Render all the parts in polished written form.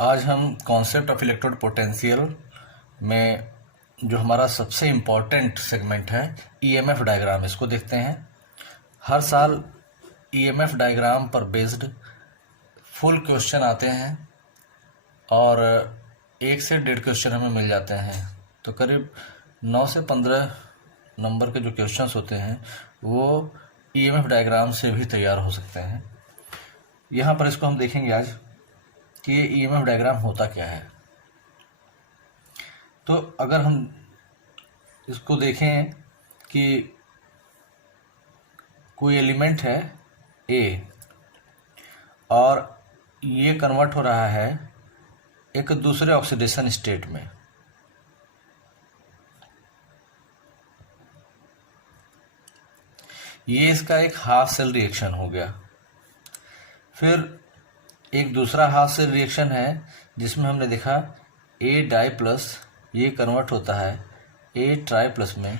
आज हम concept of electrode potential में जो हमारा सबसे इम्पॉर्टेंट सेगमेंट है ईएमएफ डायग्राम, इसको देखते हैं। हर साल ईएमएफ डायग्राम पर बेस्ड फुल क्वेश्चन आते हैं और 1 से 1.5 क्वेश्चन हमें मिल जाते हैं। तो करीब 9 से 15 नंबर के जो क्वेश्चंस होते हैं वो ईएमएफ डायग्राम से भी तैयार हो सकते हैं। यहाँ पर इसको हम देखेंगे आज कि ये ईएमएफ डायग्राम होता क्या है। तो अगर हम इसको देखें कि कोई एलिमेंट है ए और ये कन्वर्ट हो रहा है एक दूसरे ऑक्सीडेशन स्टेट में, ये इसका एक हाफ सेल रिएक्शन हो गया। फिर एक दूसरा हाफ सेल रिएक्शन है जिसमें हमने देखा ए डाई प्लस ये कन्वर्ट होता है ए ट्राई प्लस में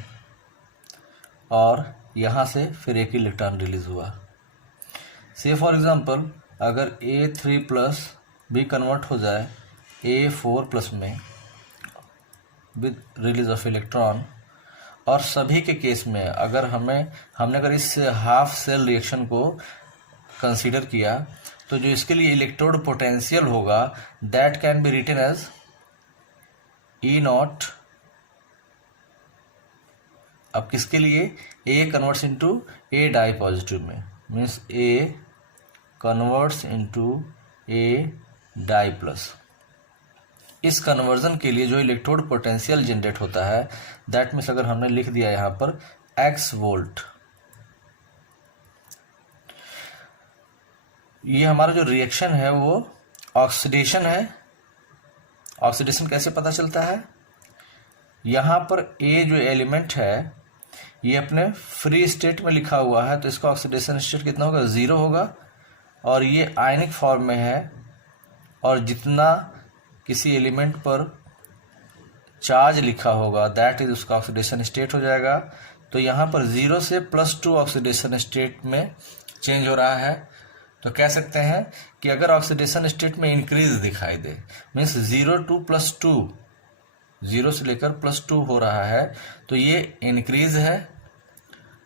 और यहाँ से फिर एक इलेक्ट्रॉन रिलीज हुआ। से फॉर एग्जांपल अगर A3 प्लस भी कन्वर्ट हो जाए A4 प्लस में विद रिलीज ऑफ इलेक्ट्रॉन, और सभी के केस में अगर हमने अगर इस हाफ सेल रिएक्शन को कंसीडर किया तो जो इसके लिए इलेक्ट्रोड पोटेंशियल होगा that can be written as E0। अब किसके लिए A converts into A di positive में, means A converts into A di plus. इस कन्वर्जन के लिए जो इलेक्ट्रोड पोटेंशियल जनरेट होता है दैट मीन्स अगर हमने लिख दिया यहाँ पर x वोल्ट, ये हमारा जो रिएक्शन है वो ऑक्सीडेशन है। ऑक्सीडेशन कैसे पता चलता है, यहाँ पर A जो एलिमेंट है ये अपने फ्री स्टेट में लिखा हुआ है तो इसका ऑक्सीडेशन स्टेट कितना होगा, 0 होगा। और ये आयनिक फॉर्म में है और जितना किसी एलिमेंट पर चार्ज लिखा होगा दैट इज उसका ऑक्सीडेशन स्टेट हो जाएगा। तो यहाँ पर 0 से +2 ऑक्सीडेशन स्टेट में चेंज हो रहा है। तो कह सकते हैं कि अगर ऑक्सीडेशन स्टेट में इंक्रीज दिखाई दे, मीन्स 0 to +2, 0 से लेकर +2 हो रहा है तो ये इंक्रीज है।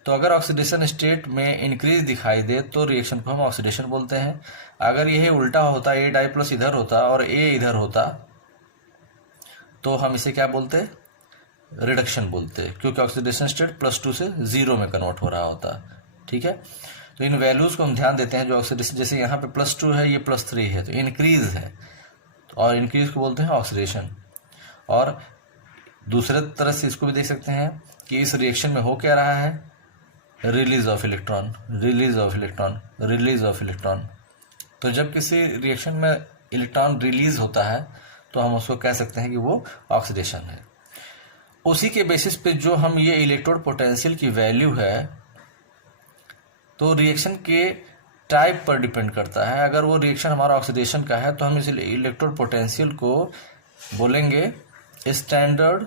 तो अगर ऑक्सीडेशन स्टेट में इंक्रीज दिखाई दे तो रिएक्शन को हम ऑक्सीडेशन बोलते हैं। अगर यह उल्टा होता, A डाई प्लस इधर होता और A इधर होता तो हम इसे क्या बोलते, रिडक्शन बोलते, क्योंकि ऑक्सीडेशन स्टेट +2 से 0 में कन्वर्ट हो रहा होता। ठीक है, तो इन वैल्यूज को हम ध्यान देते हैं। जो ऑक्सीडेशन, जैसे यहाँ पे +2 है ये +3 है तो इंक्रीज है और इंक्रीज को बोलते हैं ऑक्सीडेशन। और दूसरे तरह से इसको भी देख सकते हैं कि इस रिएक्शन में हो क्या रहा है, release of electron, release of electron, release of electron. तो जब किसी रिएक्शन में इलेक्ट्रॉन रिलीज होता है तो हम उसको कह सकते हैं कि वो ऑक्सीडेशन है। उसी के बेसिस पे जो हम ये इलेक्ट्रोड पोटेंशियल की वैल्यू है तो रिएक्शन के टाइप पर डिपेंड करता है। अगर वो रिएक्शन हमारा ऑक्सीडेशन का है तो हम इस इलेक्ट्रोड पोटेंशियल को बोलेंगे स्टैंडर्ड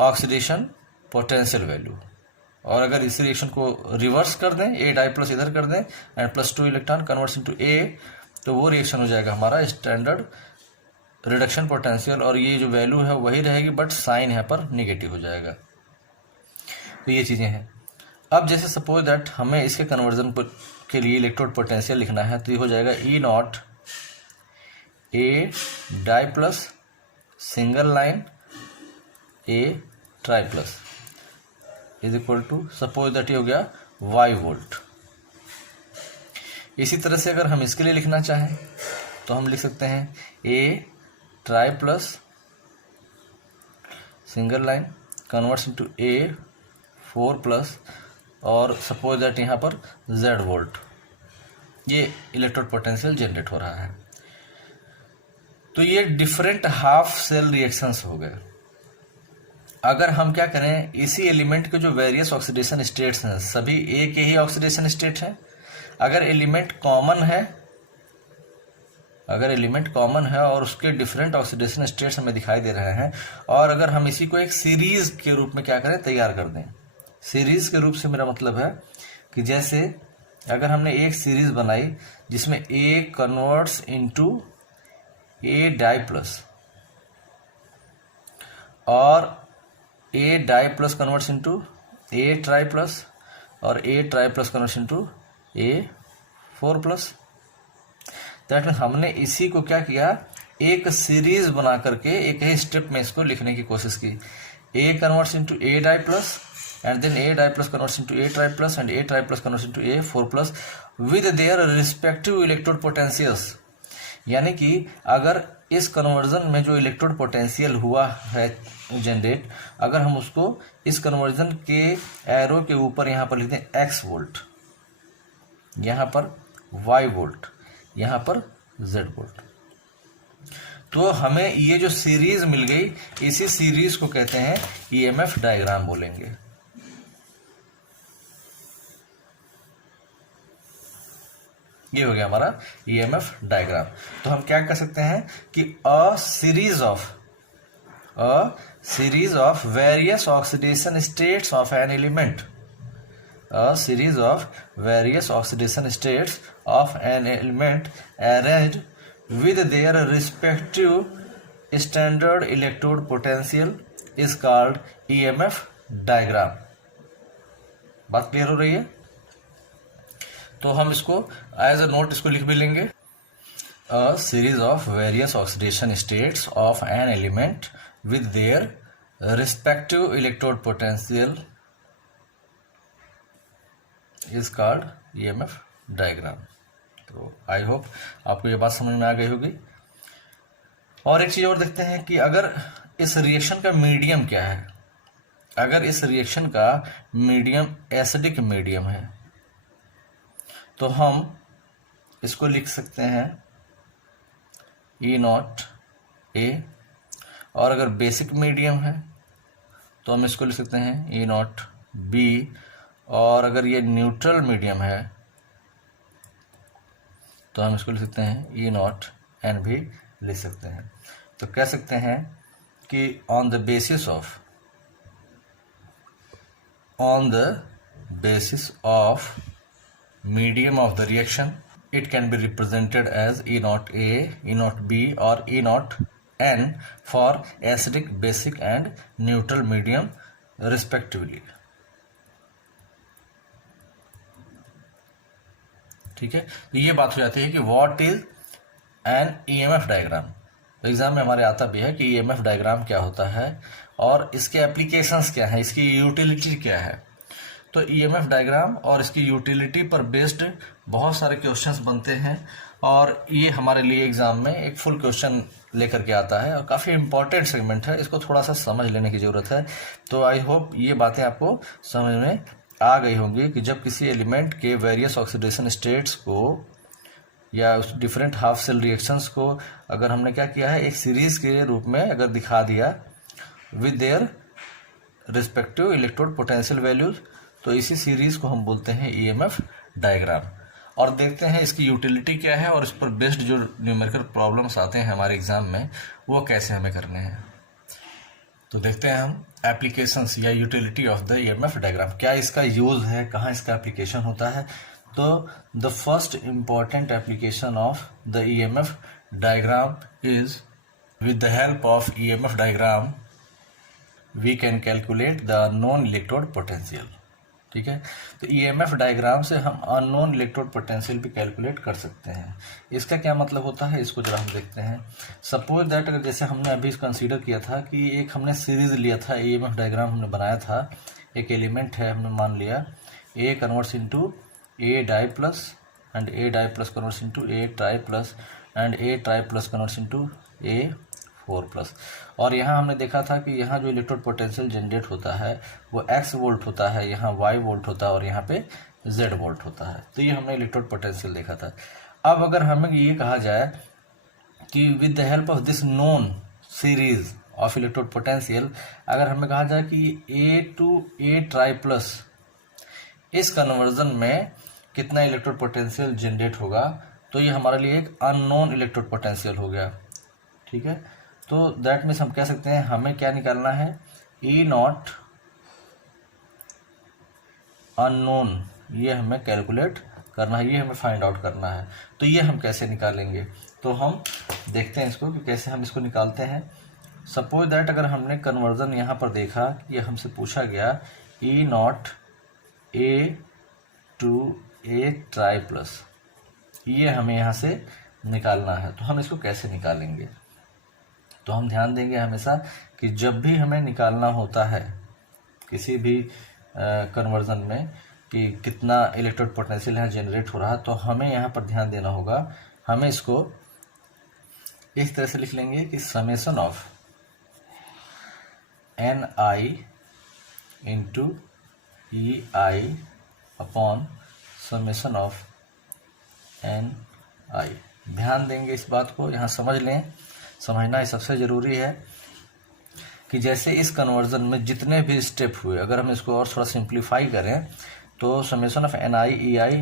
ऑक्सीडेशन पोटेंशियल वैल्यू। और अगर इस रिएक्शन को रिवर्स कर दें, A डाई प्लस इधर कर दें and +2 electron converts into A, तो वो रिएक्शन हो जाएगा हमारा स्टैंडर्ड रिडक्शन पोटेंशियल। और ये जो वैल्यू है वही रहेगी बट साइन यहाँ पर निगेटिव हो जाएगा। तो ये चीज़ें हैं। अब जैसे सपोज दैट हमें इसके कन्वर्जन के लिए इलेक्ट्रोड पोटेंशियल लिखना है तो ये हो जाएगा E0 A di plus single line A tri plus is equal to, suppose that ये हो गया Y वोल्ट। इसी तरह से अगर हम इसके लिए लिखना चाहें तो हम लिख सकते हैं A tri plus single line converts into A4 plus और सपोज दैट यहाँ पर Z वोल्ट। ये इलेक्ट्रोड पोटेंशियल जनरेट हो रहा है। तो ये डिफरेंट हाफ सेल रिएक्शंस हो गए। अगर हम क्या करें, इसी एलिमेंट के जो वेरियस ऑक्सीडेशन स्टेट्स हैं सभी A के ही ऑक्सीडेशन स्टेट हैं। अगर एलिमेंट कॉमन है और उसके डिफरेंट ऑक्सीडेशन स्टेट्स हमें दिखाई दे रहे हैं और अगर हम इसी को एक सीरीज के रूप में क्या करें, तैयार कर दें। सीरीज के रूप से मेरा मतलब है कि जैसे अगर हमने एक सीरीज बनाई जिसमें A converts into A di plus, और A di plus converts into A tri plus, और A tri plus converts into A 4 plus. That mean हमने इसी को क्या किया, एक सीरीज बना करके एक ही स्टेप में इसको लिखने की कोशिश की। A converts into A di plus, and then A di plus converts into A tri plus, and A tri plus converts into A 4 plus with their respective electrode potentials. यानी कि अगर इस कन्वर्जन में जो इलेक्ट्रोड पोटेंशियल हुआ है generate, अगर हम उसको इस कन्वर्जन के एरो के ऊपर यहाँ पर लिखते हैं एक्स वोल्ट, यहाँ पर वाई वोल्ट, यहाँ पर जेड वोल्ट, तो हमें ये जो सीरीज मिल गई, इसी सीरीज को कहते हैं ईएमएफ डायग्राम बोलेंगे। ये हो गया हमारा ईएमएफ डायग्राम। तो हम क्या कर सकते हैं कि a series of various oxidation states of an element, a series of various oxidation states of an element arranged with their respective standard electrode potential is called EMF diagram। बात clear हो रही है? तो हम इसको एज अ नोट इसको लिख भी लेंगे। A series of various oxidation states of an element with their respective electrode potential is called EMF diagram. तो आई होप आपको ये बात समझ में आ गई होगी। और एक चीज और देखते हैं कि अगर इस रिएक्शन का मीडियम क्या है, अगर इस रिएक्शन का मीडियम एसिडिक मीडियम है तो हम इसको लिख सकते हैं ई नॉट ए, और अगर बेसिक मीडियम है तो हम इसको लिख सकते हैं ई नॉट बी, और अगर ये न्यूट्रल मीडियम है तो हम इसको लिख सकते हैं ई नॉट एन भी लिख सकते हैं। तो कह सकते हैं कि on the basis of medium of the reaction it can be represented as E naught A, E naught B और E naught N for acidic, basic and neutral medium respectively. ठीक है, तो ये बात हो जाती है कि what is an EMF diagram. तो एग्जाम में हमारे आता भी है कि ईएमएफ डायग्राम क्या होता है और इसके एप्लीकेशंस क्या है, इसकी यूटिलिटी क्या है। तो ईएमएफ डायग्राम और इसकी यूटिलिटी पर बेस्ड बहुत सारे क्वेश्चंस बनते हैं, और ये हमारे लिए एग्जाम में एक फुल क्वेश्चन लेकर के आता है और काफ़ी इंपॉर्टेंट सेगमेंट है, इसको थोड़ा सा समझ लेने की ज़रूरत है। तो आई होप ये बातें आपको समझ में आ गई होंगी कि जब किसी एलिमेंट के वेरियस ऑक्सीडेशन स्टेट्स को या उस डिफरेंट हाफ सेल रिएक्शंस को अगर हमने क्या किया है, एक सीरीज के रूप में अगर दिखा दिया with their respective electrode potential values, तो इसी सीरीज को हम बोलते हैं ईएमएफ डायग्राम। और देखते हैं इसकी यूटिलिटी क्या है और इस पर बेस्ड जो न्यूमेरिकल प्रॉब्लम्स आते हैं हमारे एग्जाम में वो कैसे हमें करने हैं। तो देखते हैं हम एप्लीकेशंस या utility of the EMF diagram, क्या इसका यूज है, कहाँ इसका एप्लीकेशन होता है। तो the first important application of the EMF diagram is with the help of EMF diagram we can calculate the unknown electrode potential. ठीक है, तो ईएमएफ डायग्राम से हम अननोन इलेक्ट्रोड पोटेंशियल भी कैलकुलेट कर सकते हैं। इसका क्या मतलब होता है, इसको जरा हम देखते हैं। सपोज दैट अगर जैसे हमने अभी कंसीडर किया था कि एक हमने सीरीज लिया था, ईएमएफ डायग्राम हमने बनाया था, एक एलिमेंट है, हमने मान लिया A converts into A di plus and A di plus converts into A tri plus and A tri plus converts into A 4+। और यहाँ हमने देखा था कि यहाँ जो इलेक्ट्रोड पोटेंशियल जनरेट होता है वो x वोल्ट होता है, यहाँ y वोल्ट होता है और यहाँ पे z वोल्ट होता है। तो ये हमने इलेक्ट्रोड पोटेंशियल देखा था। अब अगर हमें ये कहा जाए कि with the help of this known series of electrode potential, अगर हमें कहा जाए कि a to a tri plus इस कन्वर्जन में कितना इलेक्ट्रोड पोटेंशियल जनरेट होगा, तो ये हमारे लिए एक अननोन इलेक्ट्रोड पोटेंशियल हो गया। ठीक है, तो दैट मीन्स हम कह सकते हैं हमें क्या निकालना है, ई नॉट अननोन, ये हमें कैलकुलेट करना है, ये हमें फाइंड आउट करना है। तो ये हम कैसे निकालेंगे, तो हम देखते हैं इसको कि कैसे हम इसको निकालते हैं। सपोज दैट अगर हमने कन्वर्जन यहाँ पर देखा कि हमसे पूछा गया E naught A to A tri plus, ये हमें यहाँ से निकालना है। तो हम इसको कैसे निकालेंगे, तो हम ध्यान देंगे हमेशा कि जब भी हमें निकालना होता है किसी भी कन्वर्जन में कि कितना इलेक्ट्रोड पोटेंशियल यहाँ जनरेट हो रहा है, तो हमें यहाँ पर ध्यान देना होगा। हमें इसको इस तरह से लिख लेंगे कि summation of n i into E i upon summation of n i. ध्यान देंगे इस बात को, यहाँ समझ लें, समझना ही सबसे ज़रूरी है कि जैसे इस कन्वर्जन में जितने भी स्टेप हुए, अगर हम इसको और थोड़ा सिंप्लीफाई करें तो summation of n i E i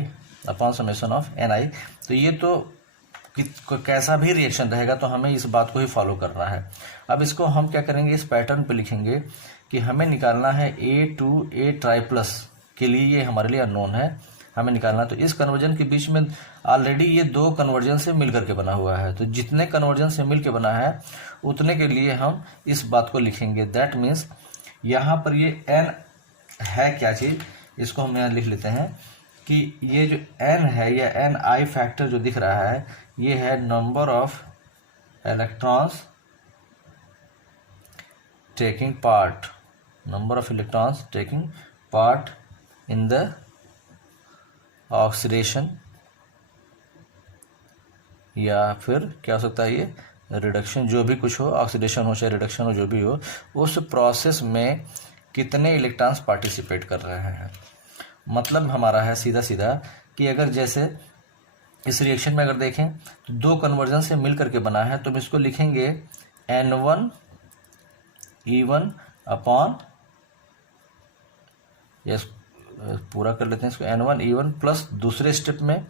upon summation of n i, तो ये तो कैसा भी रिएक्शन रहेगा तो हमें इस बात को ही फॉलो करना है। अब इसको हम क्या करेंगे, इस पैटर्न पे लिखेंगे कि हमें निकालना है ए टू ए ट्राई प्लस के लिए, ये हमारे लिए अननोन है, हमें निकालना। तो इस कन्वर्जन के बीच में ऑलरेडी ये दो कन्वर्जन से मिलकर के बना हुआ है, तो जितने कन्वर्जन से मिल के बना है उतने के लिए हम इस बात को लिखेंगे। दैट मीन्स यहाँ पर ये एन है क्या चीज़, इसको हम यहाँ लिख लेते हैं कि ये जो एन है या एन आई फैक्टर जो दिख रहा है, ये है number of electrons taking part, number of electrons taking part in the oxidation, या फिर क्या हो सकता है ये रिडक्शन, जो भी कुछ हो, ऑक्सीडेशन हो चाहे रिडक्शन हो, जो भी हो, उस प्रोसेस में कितने इलेक्ट्रॉन्स पार्टिसिपेट कर रहे हैं। मतलब हमारा है सीधा सीधा कि अगर जैसे इस रिएक्शन में अगर देखें तो दो कन्वर्जन से मिल करके बना है, तो हम इसको लिखेंगे N1 E1 अपॉन, यस पूरा कर लेते हैं इसको, N1 E1 प्लस दूसरे स्टेप में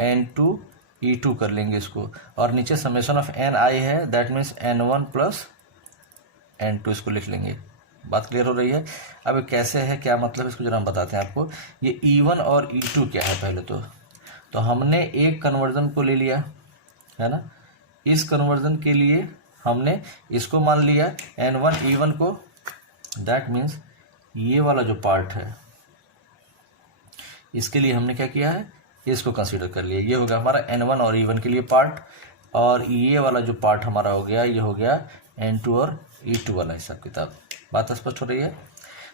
N2 E2 कर लेंगे इसको, और नीचे समेशन ऑफ एन आई है, that means N1 plus N2 इसको लिख लेंगे। बात क्लियर हो रही है। अब कैसे है, क्या मतलब, इसको जरा हम बताते हैं आपको। ये E1 और E2 क्या है, पहले तो हमने एक कन्वर्जन को ले लिया है ना, इस कन्वर्जन के लिए हमने इसको मान लिया N1 E1 को, दैट मीन्स ये वाला जो पार्ट है इसके लिए हमने क्या किया है, इसको कंसीडर कर लिया। ये हो गया हमारा N1 और E1 के लिए पार्ट, और ये वाला जो पार्ट हमारा हो गया, ये हो गया N2 और E2 वाला हिसाब किताब। बात स्पष्ट हो रही है।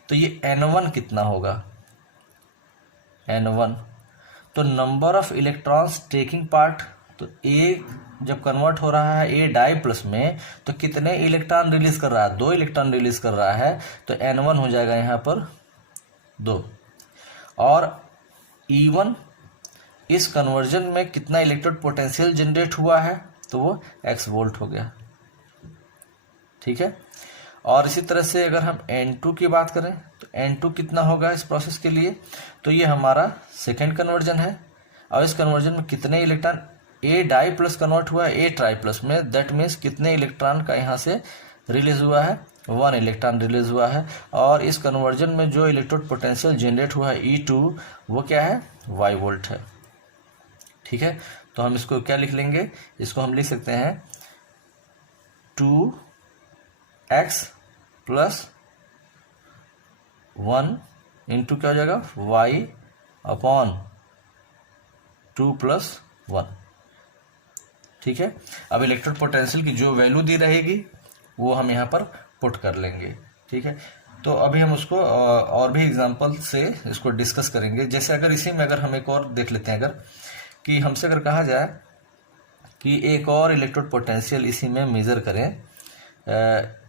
तो ये N1 कितना होगा, N1 तो number of electrons taking part, तो ए जब कन्वर्ट हो रहा है ए डाई प्लस में तो कितने इलेक्ट्रॉन रिलीज कर रहा है, 2 इलेक्ट्रॉन रिलीज कर रहा है, तो N1 हो जाएगा यहाँ पर 2। और E1 इस कन्वर्जन में कितना इलेक्ट्रोड पोटेंशियल जनरेट हुआ है, तो वो x वोल्ट हो गया, ठीक है। और इसी तरह से अगर हम N2 की बात करें तो N2 कितना होगा इस प्रोसेस के लिए, तो ये हमारा सेकेंड कन्वर्जन है, और इस कन्वर्जन में कितने इलेक्ट्रॉन ए डाई प्लस कन्वर्ट हुआ है ए ट्राई प्लस में, दैट मीन्स कितने इलेक्ट्रॉन का यहाँ से रिलीज हुआ है, 1 इलेक्ट्रॉन रिलीज हुआ है। और इस कन्वर्जन में जो इलेक्ट्रोड पोटेंशियल जनरेट हुआ है E2, वो क्या है, y वोल्ट है, ठीक है। तो हम इसको क्या लिख लेंगे, इसको हम लिख सकते हैं 2x प्लस 1 इंटू क्या हो जाएगा y अपॉन 2 प्लस 1, ठीक है। अब इलेक्ट्रोड पोटेंशियल की जो वैल्यू दी रहेगी वो हम यहाँ पर पुट कर लेंगे, ठीक है। तो अभी हम उसको और भी एग्जांपल से इसको डिस्कस करेंगे। जैसे अगर इसी में अगर हम एक और देख लेते हैं, अगर कि हमसे अगर कहा जाए कि एक और इलेक्ट्रोड पोटेंशियल इसी में मेज़र करें,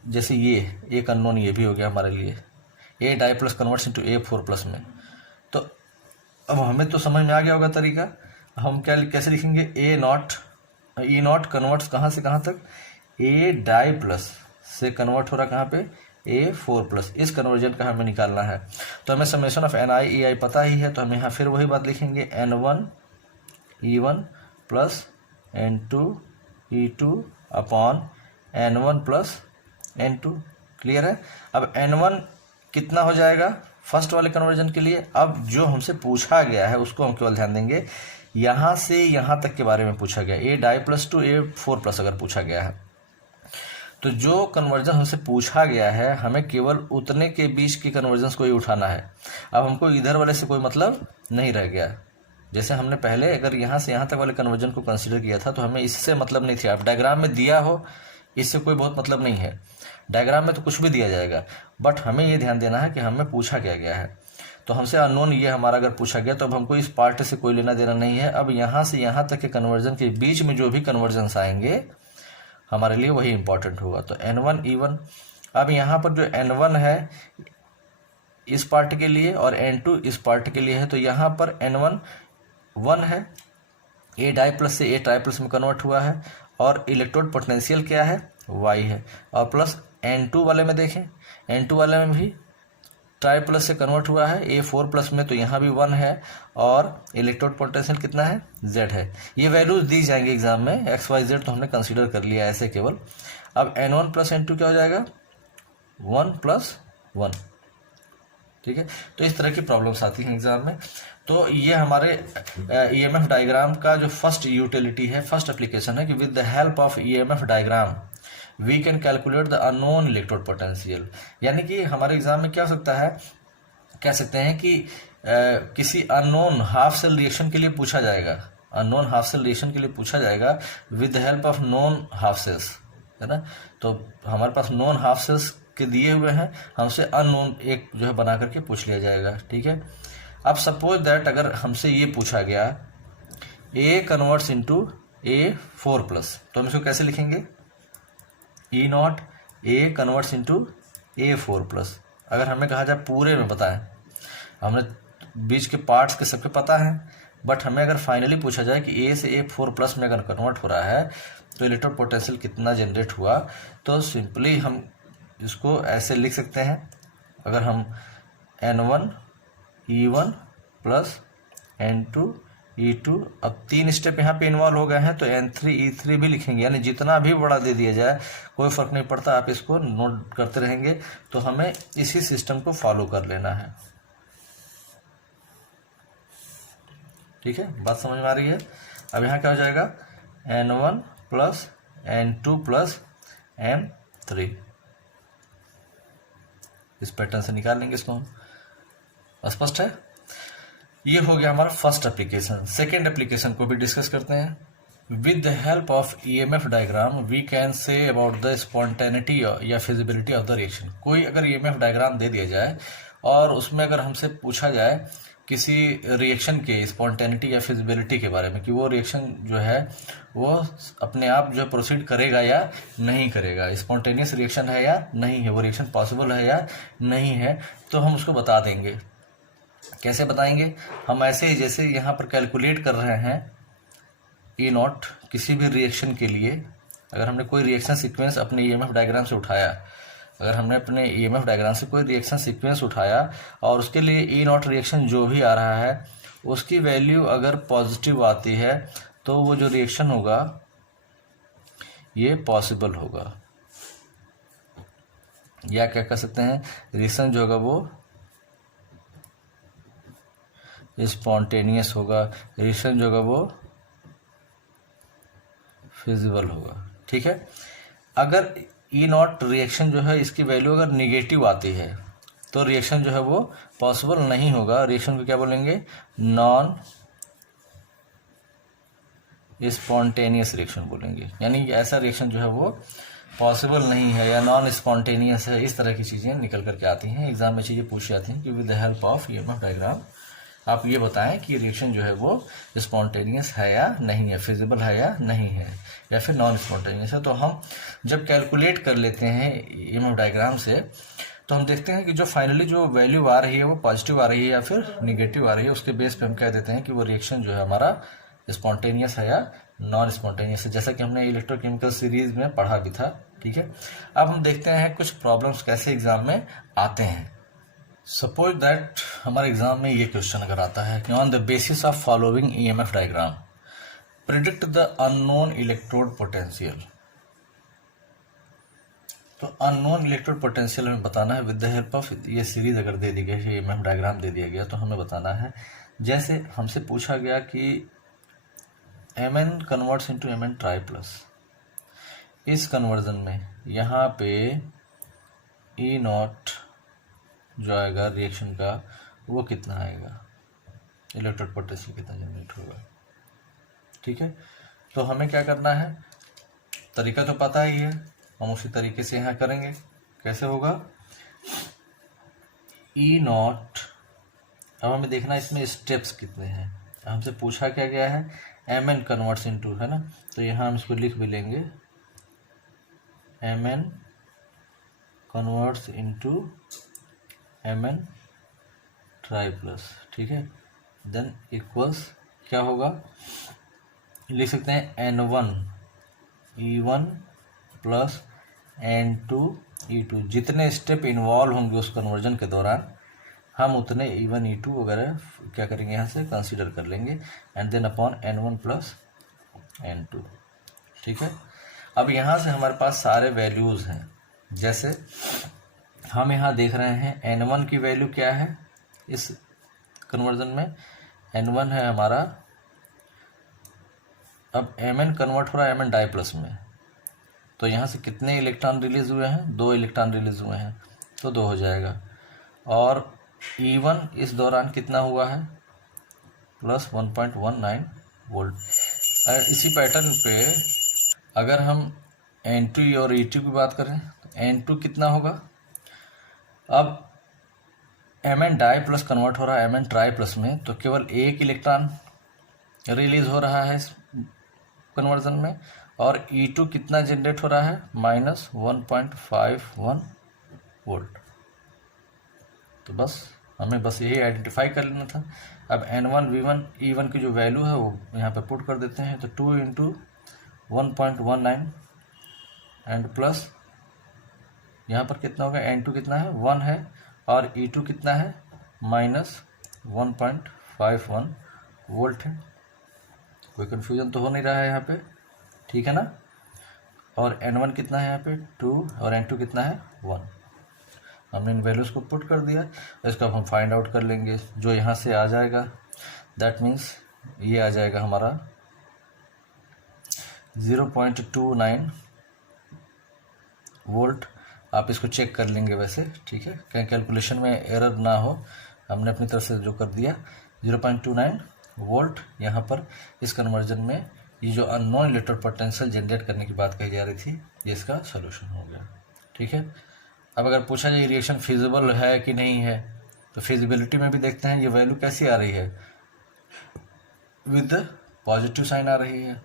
जैसे ये एक अननोन ये भी हो गया हमारे लिए, A di plus converts into A4 plus में, तो अब हमें तो समझ में आ गया होगा तरीका। हम क्या कैसे लिखेंगे, E नॉट कन्वर्ट्स कहाँ से कहाँ तक, ए डाई प्लस से कन्वर्ट हो रहा कहाँ पे, A4 प्लस, इस कन्वर्जन का हमें निकालना है। तो हमें summation of n i E आई पता ही है, तो हम यहाँ फिर वही बात लिखेंगे N1 E1 plus N2 E2 upon N1 plus N2, clear है। अब N1 कितना हो जाएगा फर्स्ट वाले कन्वर्जन के लिए। अब जो हमसे पूछा गया है उसको हम केवल ध्यान देंगे, यहाँ से यहाँ तक के बारे में पूछा गया, ए डाई प्लस टू ए 4+ अगर पूछा गया है तो जो कन्वर्जन हमसे पूछा गया है हमें केवल उतने के बीच के कन्वर्जन्स को ही उठाना है। अब हमको इधर वाले से कोई मतलब नहीं रह गया। जैसे हमने पहले अगर यहाँ से यहाँ तक वाले कन्वर्जन को कंसीडर किया था तो हमें इससे मतलब नहीं था। अब डायग्राम में दिया हो इससे कोई बहुत मतलब नहीं है, डायग्राम में तो कुछ भी दिया जाएगा, बट हमें ये ध्यान देना है कि हमें पूछा क्या गया है। तो हमसे अननोन ये हमारा अगर पूछा गया तो अब हमको इस पार्ट से कोई लेना देना नहीं है। अब यहाँ से यहाँ तक के कन्वर्जन के बीच में जो भी कन्वर्जन्स आएंगे हमारे लिए वही इंपॉर्टेंट होगा। तो N1 E1, अब यहाँ पर जो N1 है इस पार्ट के लिए और N2 इस पार्ट के लिए है, तो यहाँ पर N1 1 है, ए डाई प्लस से ए ट्राई प्लस में कन्वर्ट हुआ है और इलेक्ट्रोड पोटेंशियल क्या है Y है। और प्लस N2 वाले में देखें, N2 वाले में भी ट्राई प्लस से कन्वर्ट हुआ है A4+ में, तो यहाँ भी 1 है और इलेक्ट्रोड पोटेंशियल कितना है Z है। ये वैल्यूज दी जाएंगे एग्जाम में, एक्स वाई जेड तो हमने कंसीडर कर लिया ऐसे केवल। अब N1 + N2 क्या हो जाएगा 1 + 1, ठीक है। तो इस तरह की प्रॉब्लम्स आती हैं एग्जाम में। तो ये हमारे EMF डायग्राम का जो फर्स्ट यूटिलिटी है, फर्स्ट एप्लीकेशन है कि with the help of EMF diagram we can calculate the unknown electrode potential. यानी कि हमारे एग्जाम में क्या हो सकता है, कह सकते हैं कि किसी अननोन हाफ सेल रिएक्शन के लिए पूछा जाएगा, अननोन हाफ सेल रिएक्शन के लिए पूछा जाएगा with the help of known half cells, है ना। तो हमारे पास नोन हाफ सेल्स के दिए हुए हैं, हमसे अननोन एक जो है बना करके पूछ लिया जाएगा, ठीक है। अब सपोज दैट अगर हमसे ये पूछा गया A कन्वर्ट्स इनटू A4+, तो हम इसको कैसे लिखेंगे, E0 A converts into A4+। अगर हमें कहा जाए पूरे में बताएं, हमने बीच के पार्ट्स के सबके पता है, बट हमें अगर फाइनली पूछा जाए कि A से A4+ में अगर कन्वर्ट हो रहा है तो इलेक्ट्रोड पोटेंशियल कितना जनरेट हुआ, तो सिंपली हम इसको ऐसे लिख सकते हैं। अगर हम N1 E1 plus N2 E2, अब 3 स्टेप यहाँ पे इन्वॉल्व हो गए हैं तो N3 E3 भी लिखेंगे, यानी जितना भी बड़ा दे दिया जाए कोई फर्क नहीं पड़ता, आप इसको नोट करते रहेंगे। तो हमें इसी सिस्टम को फॉलो कर लेना है, ठीक है। बात समझ में आ रही है। अब यहाँ क्या हो जाएगा N1 plus N2 plus N3, इस पैटर्न से निकाल लेंगे इसको हम, स्पष्ट है। ये हो गया हमारा फर्स्ट एप्लीकेशन। सेकेंड एप्लीकेशन को भी डिस्कस करते हैं। With the help of EMF diagram we can say about the spontaneity या फिजिबिलिटी ऑफ द रिएक्शन। कोई अगर EMF डायग्राम दे दिया जाए और उसमें अगर हमसे पूछा जाए किसी रिएक्शन के स्पॉन्टेनिटी या फिजिबिलिटी के बारे में कि वो रिएक्शन जो है वो अपने आप जो है प्रोसीड करेगा या नहीं करेगा, स्पॉन्टेनियस रिएक्शन है या नहीं है, वो रिएक्शन पॉसिबल है या नहीं है, तो हम उसको बता देंगे। कैसे बताएंगे, हम ऐसे ही जैसे यहाँ पर कैलकुलेट कर रहे हैं E0 किसी भी रिएक्शन के लिए। अगर हमने कोई रिएक्शन सीक्वेंस अपने EMF डायग्राम से उठाया, अगर हमने अपने EMF डायग्राम से कोई रिएक्शन सीक्वेंस उठाया और उसके लिए E0 रिएक्शन जो भी आ रहा है उसकी वैल्यू अगर पॉजिटिव आती है तो वो जो रिएक्शन होगा ये पॉसिबल होगा, या क्या कह सकते हैं रिएक्शन जो होगा वो स्पॉन्टेनियस होगा, रिएक्शन जो होगा वो फिजिबल होगा, ठीक है। अगर E0 रिएक्शन जो है इसकी वैल्यू अगर निगेटिव आती है तो रिएक्शन जो है वो पॉसिबल नहीं होगा, रिएक्शन को क्या बोलेंगे नॉन स्पॉन्टेनियस रिएक्शन बोलेंगे, यानी ऐसा रिएक्शन जो है वो पॉसिबल नहीं है या नॉन स्पॉन्टेनियस है। इस तरह की चीज़ें निकल करके आती हैं एग्जाम में, चीज़ें पूछी जाती हैं कि with the help of EMF diagram आप ये बताएं कि रिएक्शन जो है वो स्पॉन्टेनियस है या नहीं है, फिजिबल है या नहीं है, या फिर नॉन स्पॉन्टेनियस है। तो हम जब कैलकुलेट कर लेते हैं EMF डायग्राम से तो हम देखते हैं कि जो फाइनली जो वैल्यू आ रही है वो पॉजिटिव आ रही है या फिर निगेटिव आ रही है, उसके बेस पे हम कह देते हैं कि वो रिएक्शन जो है हमारा स्पॉन्टेनियस है या नॉन स्पॉन्टेनियस है, जैसा कि हमने इलेक्ट्रोकेमिकल सीरीज में पढ़ा भी था, ठीक है। अब हम देखते हैं कुछ प्रॉब्लम्स कैसे एग्जाम में आते हैं। सपोज दैट हमारे एग्जाम में ये क्वेश्चन अगर आता है कि on the basis of following EMF diagram predict the unknown electrode potential. तो अननोन इलेक्ट्रोड पोटेंशियल हमें बताना है विद द हेल्प ऑफ ये सीरीज अगर दे दी गई है, ये डायग्राम दे दिया गया तो हमें बताना है। जैसे हमसे पूछा गया कि Mn converts into Mn try plus, इस कन्वर्जन में यहाँ पे E नॉट जो आएगा रिएक्शन का वो कितना आएगा, इलेक्ट्रोड पोटेंशियल कितना जनरेट होगा। ठीक है, तो हमें क्या करना है, तरीका तो पता ही है, हम उसी तरीके से यहाँ करेंगे। कैसे होगा, E नॉट, अब हमें देखना है इसमें स्टेप्स कितने हैं। हमसे पूछा क्या गया है, Mn कन्वर्ट्स इनटू, है ना, तो यहाँ हम इसको लिख भी लेंगे Mn converts into Mn try plus. ठीक है, देन इक्वल्स क्या होगा, लिख सकते हैं N1 E1 plus N2 E2। जितने स्टेप इन्वॉल्व होंगे उस कन्वर्जन के दौरान हम उतने E1 E2 वगैरह क्या करेंगे, यहाँ से कंसीडर कर लेंगे, and then upon N1 plus N2। ठीक है, अब यहाँ से हमारे पास सारे वैल्यूज़ हैं। जैसे हम यहाँ देख रहे हैं N1 की वैल्यू क्या है इस कन्वर्जन में, N1 है हमारा, अब Mn कन्वर्ट हो रहा है Mn डाई प्लस में, तो यहाँ से कितने इलेक्ट्रॉन रिलीज हुए हैं, 2 इलेक्ट्रॉन रिलीज हुए हैं, तो 2 हो जाएगा। और E1 इस दौरान कितना हुआ है, प्लस 1.19 वोल्ट। इसी पैटर्न पे अगर हम N2 और E2 की बात करें तो N2 कितना होगा, अब Mn डाई प्लस कन्वर्ट हो रहा है Mn ट्राई प्लस में, तो केवल 1 इलेक्ट्रॉन रिलीज हो रहा है इस कन्वर्जन में, और E2 कितना जनरेट हो रहा है, माइनस 1.51 वोल्ट। तो बस हमें बस यही आइडेंटिफाई कर लेना था। अब N1 V1 E1 की जो वैल्यू है वो यहाँ पे पुट कर देते हैं, तो 2 इंटू 1.19 एंड प्लस यहाँ पर कितना होगा, N2 कितना है 1 है, और E2 कितना है माइनस 1.51 वोल्ट है। कोई कन्फ्यूजन तो हो नहीं रहा है यहाँ पे, ठीक है ना। और N1 कितना है यहाँ पे 2, और N2 कितना है 1। हमने इन वैल्यूज़ को पुट कर दिया, इसको अब हम फाइंड आउट कर लेंगे। जो यहाँ से आ जाएगा दैट मीन्स ये आ जाएगा हमारा 0.29 वोल्ट। आप इसको चेक कर लेंगे वैसे, ठीक है, कहीं कैलकुलेशन में एरर ना हो, हमने अपनी तरफ से जो कर दिया 0.29 वोल्ट यहाँ पर इस कन्वर्जन में। ये जो अननोन इलेक्ट्रोड पोटेंशियल जनरेट करने की बात कही जा रही थी, ये इसका सोल्यूशन हो गया। ठीक है, अब अगर पूछा जाए रिएक्शन फिजिबल है कि नहीं है, तो फिजिबिलिटी में भी देखते हैं ये वैल्यू कैसी आ रही है, विद पॉजिटिव साइन आ रही है।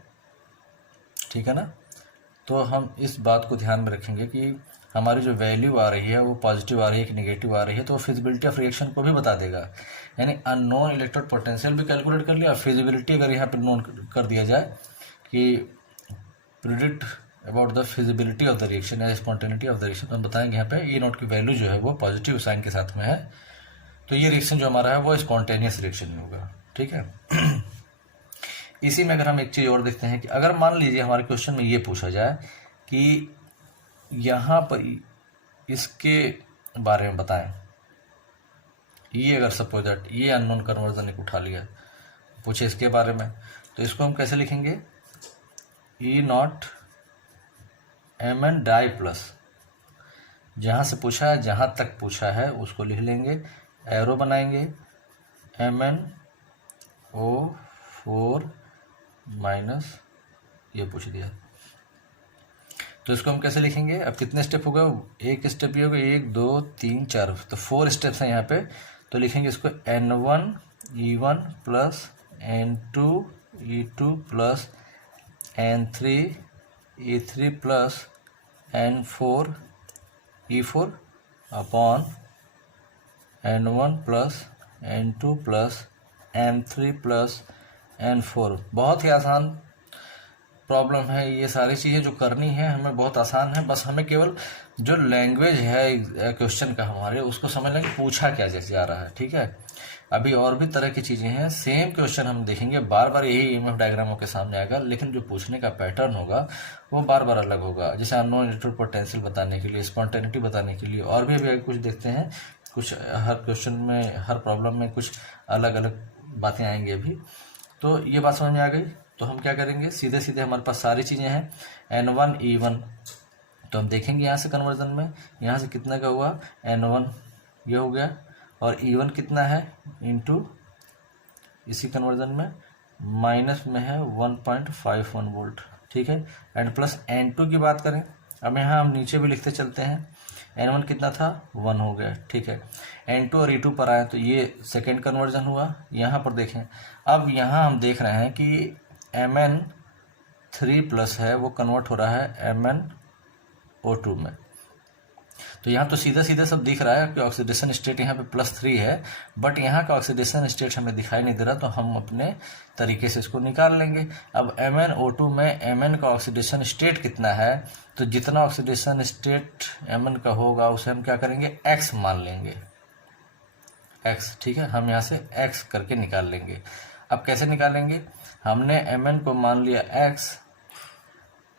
ठीक है ना, तो हम इस बात को ध्यान में रखेंगे कि हमारी जो वैल्यू आ रही है वो पॉजिटिव आ रही है कि नेगेटिव आ रही है, तो फिजिबिलिटी ऑफ रिएक्शन को भी बता देगा। यानी अननोन इलेक्ट्रोड पोटेंशियल भी कैलकुलेट कर लिया, फिजिबिलिटी अगर यहाँ पर नोन कर दिया जाए कि predict about the feasibility of the reaction या स्पॉन्टेनिटी ऑफ द रिएक्शन, तो हम बताएंगे यहाँ पे E नोट की वैल्यू जो है वो पॉजिटिव साइन के साथ में है, तो ये रिएक्शन जो हमारा है वो स्पॉन्टेनियस रिएक्शन में होगा। ठीक है, इसी में अगर हम एक चीज़ और देखते हैं कि अगर मान लीजिए हमारे क्वेश्चन में ये पूछा जाए कि यहाँ पर इसके बारे में बताएं, ये अगर सपोज दैट ये अननोन कन्वर्जन एक उठा लिया, पूछे इसके बारे में, तो इसको हम कैसे लिखेंगे, E not Mn die plus, जहाँ से पूछा है जहाँ तक पूछा है उसको लिख लेंगे, एरो बनाएंगे MnO4 माइनस ये पूछ दिया, तो इसको हम कैसे लिखेंगे। अब कितने स्टेप हो गए, एक स्टेप ये हो गया, 1 2 3 4, तो 4 स्टेप्स हैं यहाँ पे, तो लिखेंगे इसको N1 E1 plus N2 E2 plus N3 E3 plus N4 E4 upon N1 plus N2 plus N3 plus N4। बहुत ही आसान प्रॉब्लम है, ये सारी चीज़ें जो करनी है हमें बहुत आसान है, बस हमें केवल जो लैंग्वेज है क्वेश्चन का हमारे उसको समझ लें कि पूछा क्या जैसे आ रहा है। ठीक है, अभी और भी तरह की चीज़ें हैं, सेम क्वेश्चन हम देखेंगे, बार बार यही ईएमएफ डायग्राम आपके सामने आएगा, लेकिन जो पूछने का पैटर्न होगा वो बार बार अलग होगा। जैसे अननोन इलेक्ट्रिक पोटेंशियल बताने के लिए, स्पॉन्टेनिटी बताने के लिए, और भी अभी कुछ देखते हैं, कुछ हर क्वेश्चन में, हर प्रॉब्लम में कुछ अलग अलग बातें आएंगी अभी। तो ये बात समझ में आ गई। तो हम क्या करेंगे, सीधे सीधे हमारे पास सारी चीज़ें हैं, N1 E1, तो हम देखेंगे यहाँ से कन्वर्जन में, यहाँ से कितना का हुआ, N1 ये हो गया, और E1 कितना है इंटू इसी कन्वर्जन में माइनस में है 1.51 वोल्ट, ठीक है। एंड प्लस N2 की बात करें, अब यहाँ हम नीचे भी लिखते चलते हैं, N1 कितना था, 1 हो गया, ठीक है। N2 और E2 पर आए तो ये सेकेंड कन्वर्जन हुआ। यहाँ पर देखें, अब यहाँ हम देख रहे हैं कि Mn3+ है, वो कन्वर्ट हो रहा है MnO2 में। तो यहाँ तो सीधा सीधा सब दिख रहा है कि ऑक्सीडेशन स्टेट यहाँ पे +3 है, बट यहाँ का ऑक्सीडेशन स्टेट हमें दिखाई नहीं दे रहा, तो हम अपने तरीके से इसको निकाल लेंगे। अब MnO2 में Mn का ऑक्सीडेशन स्टेट कितना है, तो जितना ऑक्सीडेशन स्टेट Mn का होगा उसे हम क्या करेंगे, x मान लेंगे, x, ठीक है। हम यहाँ से x करके निकाल लेंगे। अब कैसे निकालेंगे, हमने Mn को मान लिया x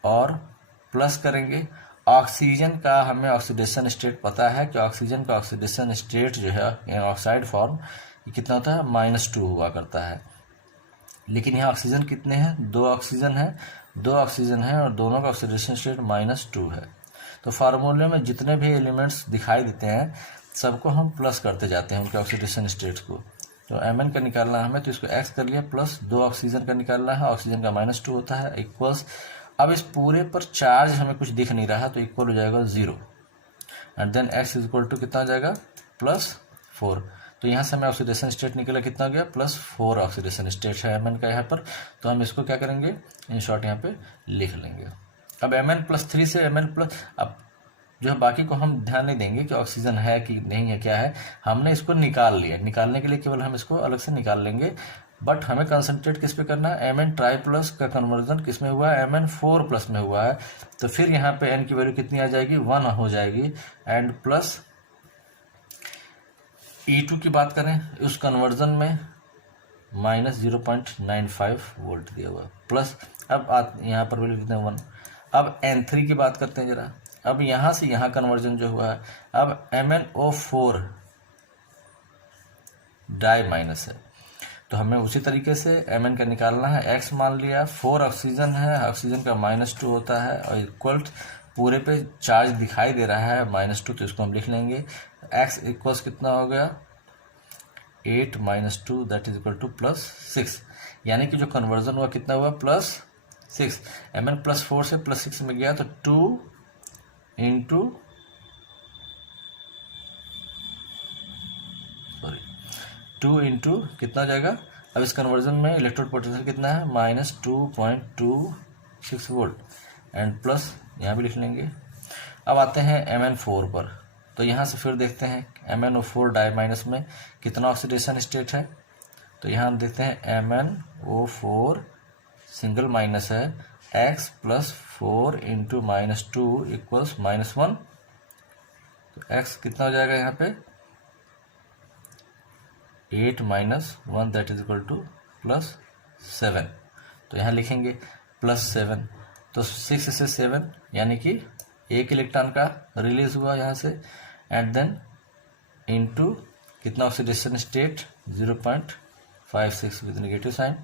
और प्लस करेंगे ऑक्सीजन का, हमें ऑक्सीडेशन स्टेट पता है कि ऑक्सीजन का ऑक्सीडेशन स्टेट जो है ऑक्साइड फॉर्म कितना होता है, -2 हुआ करता है। लेकिन यहाँ ऑक्सीजन कितने हैं, 2 ऑक्सीजन है और दोनों का ऑक्सीडेशन स्टेट -2 है। तो फार्मूले में जितने भी एलिमेंट्स दिखाई देते हैं सबको हम प्लस करते जाते हैं उनके ऑक्सीडेशन स्टेट्स को। तो Mn का निकालना है हमें, तो इसको x कर लिया, प्लस 2 ऑक्सीजन का निकालना है, ऑक्सीजन का -2 होता है, इक्वल्स, अब इस पूरे पर चार्ज हमें कुछ दिख नहीं रहा, तो इक्वल हो जाएगा 0, and then x equal to कितना आ जाएगा, +4। तो यहाँ से हमें ऑक्सीडेशन स्टेट निकला, कितना गया, +4 ऑक्सीडेशन स्टेट है Mn का यहाँ पर। तो हम इसको क्या करेंगे, इन शॉर्ट यहाँ पे लिख लेंगे। अब Mn+3 से Mn+, अब जो है बाकी को हम ध्यान नहीं देंगे कि ऑक्सीजन है कि नहीं है, क्या है, हमने इसको निकाल लिया। निकालने के लिए केवल हम इसको अलग से निकाल लेंगे, बट हमें कंसंट्रेट किस पे करना है, Mn3+ का कन्वर्जन किस में हुआ है, Mn4+ में हुआ है। तो फिर यहाँ पे n की वैल्यू कितनी आ जाएगी, 1 हो जाएगी, एंड प्लस E2 की बात करें, उस कन्वर्जन में -0.95 वोल्ट दिया हुआ, प्लस अब यहाँ पर वैल्यू कितने, 1। अब N3 की बात करते हैं जरा, अब यहाँ से यहाँ कन्वर्जन जो हुआ है, अब MnO4 डाई माइनस है, तो हमें उसी तरीके से Mn का निकालना है, x मान लिया, 4 ऑक्सीजन है, ऑक्सीजन का -2 होता है, और इक्वल पूरे पे चार्ज दिखाई दे रहा है -2, तो इसको हम लिख लेंगे, x इक्वल्स कितना हो गया, 8 - 2 दैट इज इक्वल टू +6, यानी कि जो कन्वर्जन हुआ कितना हुआ, +6। Mn +4 से +6 में गया, तो 2 इंटू कितना हो जाएगा। अब इस कन्वर्जन में इलेक्ट्रोड पोटेंशियल कितना है, -2.26 वोल्ट, एंड प्लस यहाँ भी लिख लेंगे। अब आते हैं Mn4 पर, तो यहाँ से फिर देखते हैं MnO4 डाई माइनस में कितना ऑक्सीडेशन स्टेट है। तो यहाँ हम देखते हैं MnO4 सिंगल माइनस है, x + 4 इंटू -2 इक्वल्स -1, तो x कितना हो जाएगा यहाँ पे, 8 - 1 दैट इज इक्वल टू +7। तो यहाँ लिखेंगे +7, तो 6 से 7 यानी कि 1 इलेक्ट्रॉन का रिलीज हुआ यहाँ से, एंड देन इनटू कितना oxidation state, 0.56 with negative sine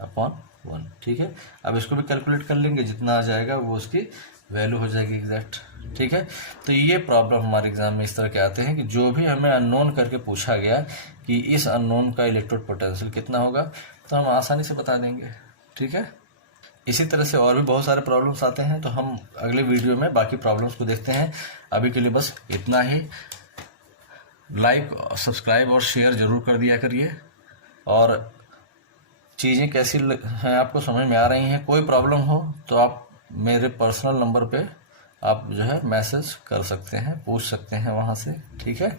upon 1, ठीक है। अब इसको भी कैलकुलेट कर लेंगे, जितना आ जाएगा वो उसकी वैल्यू हो जाएगी एग्जैक्ट, ठीक है। तो ये प्रॉब्लम हमारे एग्जाम में इस तरह के आते हैं कि जो भी हमें अननोन करके पूछा गया कि इस अननोन का इलेक्ट्रोड पोटेंशियल कितना होगा, तो हम आसानी से बता देंगे, ठीक है। इसी तरह से और भी बहुत सारे प्रॉब्लम्स आते हैं, तो हम अगले वीडियो में बाकी प्रॉब्लम्स को देखते हैं। अभी के लिए बस इतना ही। लाइक, सब्सक्राइब और शेयर जरूर कर दिया करिए, और चीज़ें कैसी हैं आपको समझ में आ रही हैं, कोई प्रॉब्लम हो तो आप मेरे पर्सनल नंबर पे आप जो है मैसेज कर सकते हैं, पूछ सकते हैं वहाँ से, ठीक है।